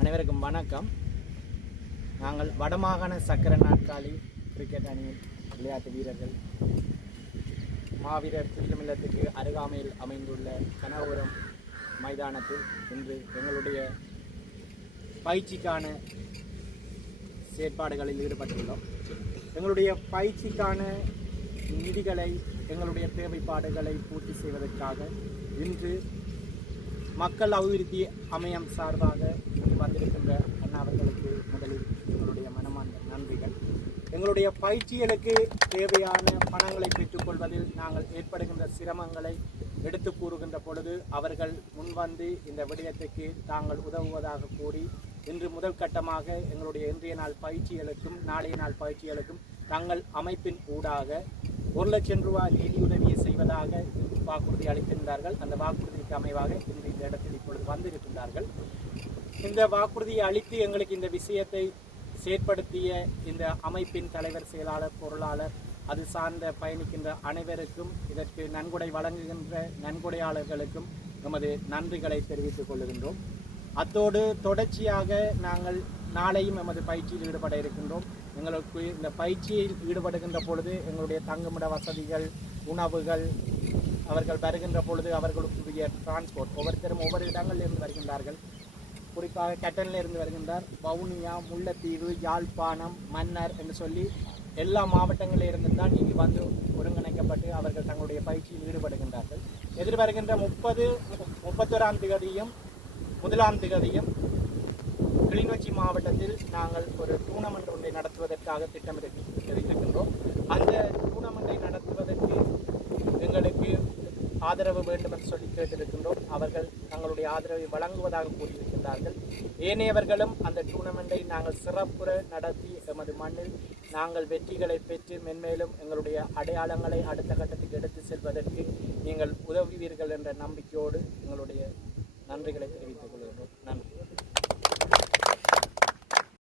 அனைவருக்கும் வணக்கம். நாங்கள் வடமாகாண சக்கர நாற்காலி கிரிக்கெட் அணியின் விளையாட்டு வீரர்கள் மாவீரர் துயிலுமில்லத்துக்கு அருகாமையில் அமைந்துள்ள கனகபுரம் மைதானத்தில் இன்று எங்களுடைய பயிற்சிக்கான செயற்பாடுகளில் ஈடுபட்டுள்ளோம். எங்களுடைய பயிற்சிக்கான நிதிகளை எங்களுடைய தேவைப்பாடுகளை பூர்த்தி செய்வதற்காக இன்று மக்கள் அபிவிருத்தி அமையம் சார்பாக வந்திருக்கின்ற அண்ணா அவர்களுக்கு முதலில் எங்களுடைய மனமார்ந்த நன்றிகள். எங்களுடைய பயிற்சிகளுக்கு தேவையான பணங்களை பெற்றுக்கொள்வதில் நாங்கள் ஏற்படுகின்ற சிரமங்களை எடுத்து கூறுகின்ற பொழுது அவர்கள் முன்வந்து இந்த விடயத்துக்கு தாங்கள் உதவுவதாக கூறி இன்று முதல் கட்டமாக எங்களுடைய இன்றைய நாள் பயிற்சிகளுக்கும் நாளைய நாள் பயிற்சிகளுக்கும் தங்கள் அமைப்பின் ஊடாக 1 லட்சம் ரூபாய் நிதியுதவியை செய்வதாக வாக்குறுதி அளித்திருந்தார்கள். அந்த வாக்குறுதிக்கு அமைவாக இந்த இடத்தில் இப்பொழுது வந்திருக்கின்றார்கள். இந்த வாக்குறுதியை அளித்து எங்களுக்கு இந்த விஷயத்தை செயற்படுத்திய இந்த அமைப்பின் தலைவர், செயலாளர், பொருளாளர், அது சார்ந்த பயணிக்கின்ற அனைவருக்கும், இதற்கு நன்கொடை வழங்குகின்ற நன்கொடையாளர்களுக்கும் நமது நன்றிகளை தெரிவித்துக் கொள்கின்றோம். அத்தோடு தொடர்ச்சியாக நாங்கள் நாளையும் எமது பயிற்சியில் ஈடுபட இருக்கின்றோம். எங்களுக்கு இந்த பயிற்சியில் ஈடுபடுகின்ற பொழுது எங்களுடைய தங்குமிட வசதிகள், உணவுகள், அவர்கள் வருகின்ற பொழுது அவர்களுக்குரிய டிரான்ஸ்போர்ட், ஒவ்வொருத்தரும் ஒவ்வொரு இடங்களில் இருந்து வருகின்றார்கள். குறிப்பாக கட்டனில் இருந்து வருகின்றார். வவுனியா, முல்லைத்தீவு, யாழ்ப்பாணம், மன்னர் என்று சொல்லி எல்லா மாவட்டங்களில் இருந்து தான் இங்கு வந்து ஒருங்கிணைக்கப்பட்டு அவர்கள் தங்களுடைய பயிற்சியில் ஈடுபடுகின்றார்கள். எதிர்வருகின்ற 31ஆம் தேதியும் 1ஆம் தேதியும் கிளிநொச்சி மாவட்டத்தில் நாங்கள் ஒரு டூர்னமெண்ட் ஒன்றை நடத்துவதற்காக திட்டமிட்டிருக்கின்றோம். அந்த டூர்னமெண்ட்டை நடத்துவதற்கு எங்களுக்கு ஆதரவு வேண்டும் என்று சொல்லி கேட்டிருக்கின்றோம். அவர்கள் தங்களுடைய ஆதரவை வழங்குவதாக கூறியிருக்கின்றார்கள். ஏனையவர்களும் அந்த டூர்னமெண்ட்டை நாங்கள் சிறப்புற நடத்தி எமது மண்ணில் நாங்கள் வெற்றிகளை பெற்று மென்மேலும் எங்களுடைய அடையாளங்களை அடுத்த கட்டத்துக்கு எடுத்து செல்வதற்கு நீங்கள் உதவுவீர்கள் என்ற நம்பிக்கையோடு எங்களுடைய நன்றிகளை தெரிவித்துக் கொள்கிறேன்.